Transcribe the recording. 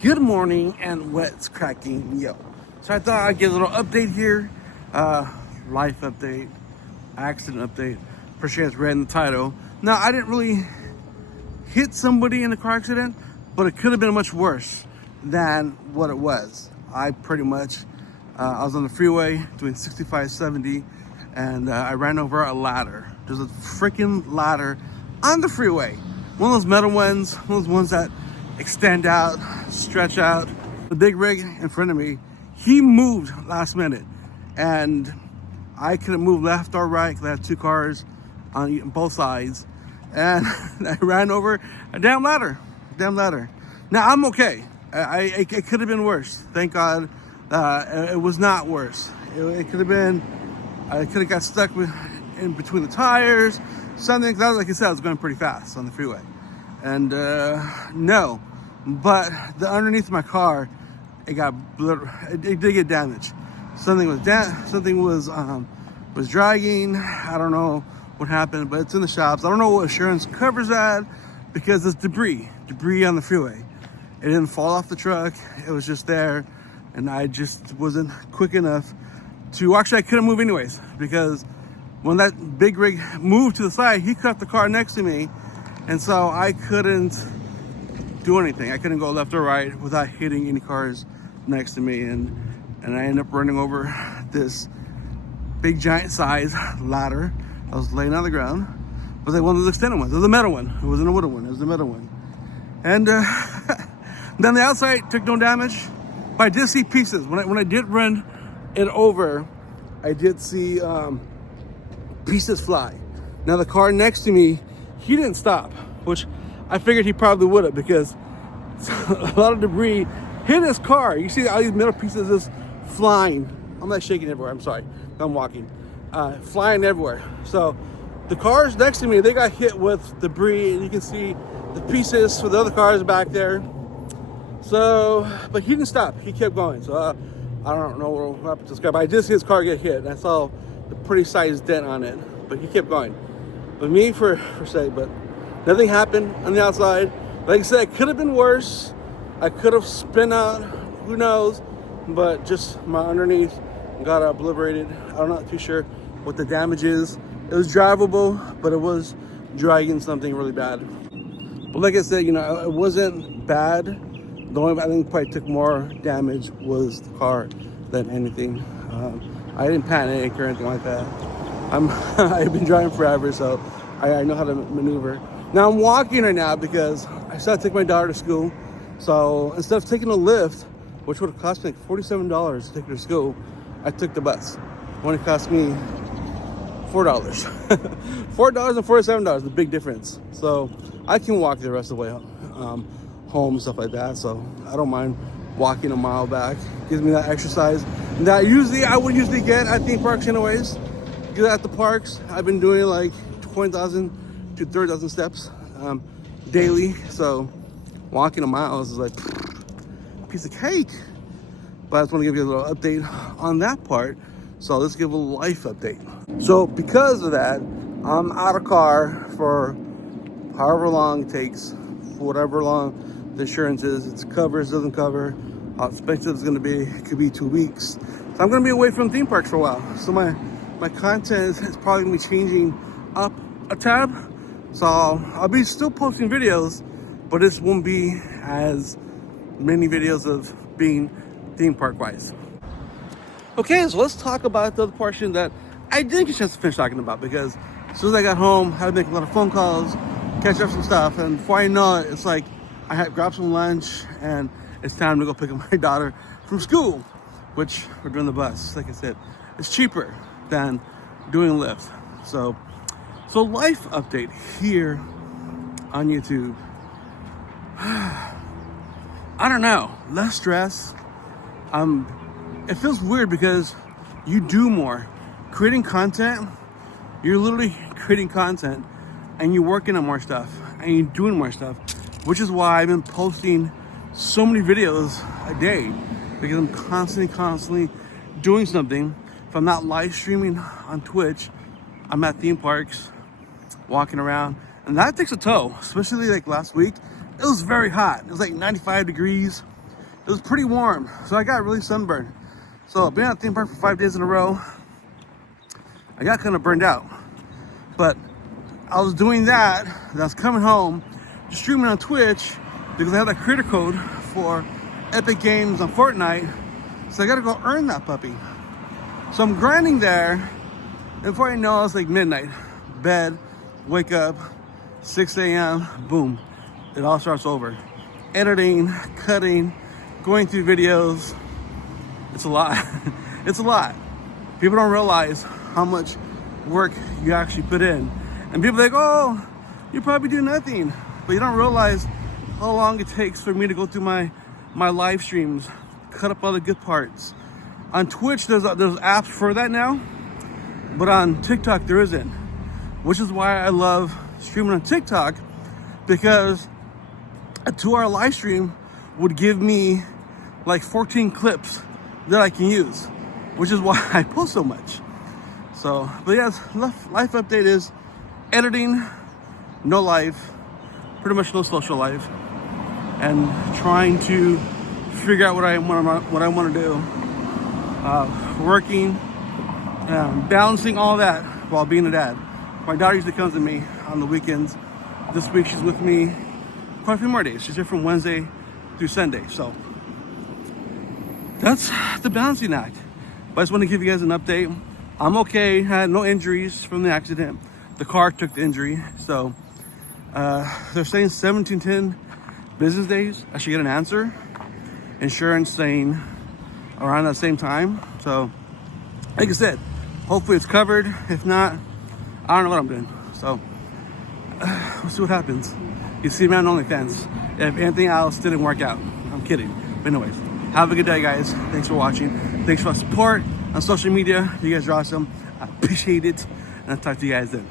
Good morning and what's cracking, yo. So I thought I'd get a little update here. Life update, accident update. For sure it's read in the title. Now I didn't really hit somebody in a car accident, but it could have been much worse than what it was. I pretty much, I was on the freeway doing 65, 70, and I ran over a ladder. There's a freaking ladder on the freeway. One of those metal ones, one of those ones that extend out, stretch out. The big rig in front of me, he moved last minute, and I couldn't move left or right because I had two cars on both sides, and I ran over a damn ladder. Now I'm okay. It could have been worse. Thank God, it was not worse. It could have been. I could have got stuck in between the tires, something. Cause like I said, I was going pretty fast on the freeway, and no. But the underneath my car, it did get damaged. Something was dragging. I don't know what happened, but it's in the shops. I don't know what insurance covers that because it's debris on the freeway. It didn't fall off the truck. It was just there, and I just wasn't quick enough to. Actually, I couldn't move anyways because when that big rig moved to the side, he cut the car next to me, and so I couldn't do anything. I couldn't go left or right without hitting any cars next to me, and I ended up running over this big giant size ladder. I was laying on the ground, but like one of those extended ones. It was a metal one. It wasn't a wooden one. It was a metal one. And then the outside took no damage, but I did see pieces. When I did run it over, I did see pieces fly. Now the car next to me, he didn't stop, which I figured he probably would have because a lot of debris hit his car. You see all these metal pieces just flying. I'm not shaking everywhere. I'm sorry. I'm walking. Flying everywhere. So the cars next to me, they got hit with debris, and you can see the pieces for the other cars back there. So, but he didn't stop. He kept going. So I don't know what happened to this guy, but I did see his car get hit, and I saw the pretty sized dent on it. But he kept going. But me, for say, but nothing happened on the outside. Like I said, it could have been worse. I could have spun out, who knows? But just my underneath got obliterated. I'm not too sure what the damage is. It was drivable, but it was dragging something really bad. But like I said, it wasn't bad. The only I think probably took more damage was the car than anything. I didn't panic or anything like that. I've been driving forever, so I know how to maneuver. Now I'm walking right now because I started taking my daughter to school. So instead of taking a Lyft, which would have cost me like $47 to take her to school, I took the bus. It only cost me $4. $4 and $47, the big difference. So I can walk the rest of the way home, stuff like that. So I don't mind walking a mile back. Gives me that exercise that I would usually get at theme parks anyways. Because at the parks, I've been doing like 20,000 to 30,000 steps daily. So walking a mile is like a piece of cake. But I just want to give you a little update on that part. So let's give a life update. So because of that, I'm out of car for however long it takes, for whatever long the insurance is. It covers, doesn't cover. How expensive it's going to be. It could be 2 weeks. So I'm going to be away from theme parks for a while. So my content is probably going to be changing up a tab. So I'll be still posting videos, but this won't be as many videos of being theme park wise. Okay, so let's talk about the other portion that I didn't get a chance to finish talking about, because as soon as I got home, I had to make a lot of phone calls, catch up some stuff, and before I know it, it's like I had grabbed some lunch and it's time to go pick up my daughter from school, which we're doing the bus. Like I said, it's cheaper than doing Lyft. So life update here on YouTube. I don't know, less stress. It feels weird because you do more. Creating content, you're literally creating content and you're working on more stuff and you're doing more stuff, which is why I've been posting so many videos a day, because I'm constantly doing something. If I'm not live streaming on Twitch, I'm at theme parks, walking around, and that takes a toll, especially like last week. It was very hot. It was like 95 degrees. it was pretty warm, so I got really sunburned. So I've been at the theme park for 5 days in a row. I got kind of burned out, but I was doing that, and I was coming home, just streaming on Twitch because I have that creator code for Epic Games on Fortnite. So I gotta go earn that puppy. So I'm grinding there, and before I know, it's like midnight. Bed, wake up, 6 a.m., boom, it all starts over. Editing, cutting, going through videos. It's a lot. It's a lot. People don't realize how much work you actually put in. And people are like, oh, you probably do nothing. But you don't realize how long it takes for me to go through my live streams, cut up all the good parts. On Twitch, there's apps for that now, but on TikTok there isn't. Which is why I love streaming on TikTok, because a 2-hour live stream would give me like 14 clips that I can use, which is why I post so much. So, but yeah, life update is editing, no life, pretty much no social life, and trying to figure out what I want to do. Working, balancing all that while being a dad. My daughter usually comes to me on the weekends. This week she's with me quite a few more days. She's here from Wednesday through Sunday. So that's the balancing act. But I just want to give you guys an update. I'm okay. I had no injuries from the accident. The car took the injury. So they're saying 17 to 10 business days I should get an answer. Insurance saying around that same time. So like I said, hopefully it's covered. If not, I don't know what I'm doing. So we'll see what happens. You see me on OnlyFans if anything else didn't work out. I'm kidding. But anyways, have a good day, guys. Thanks for watching. Thanks for the support on social media. You guys are awesome. I appreciate it. And I'll talk to you guys then.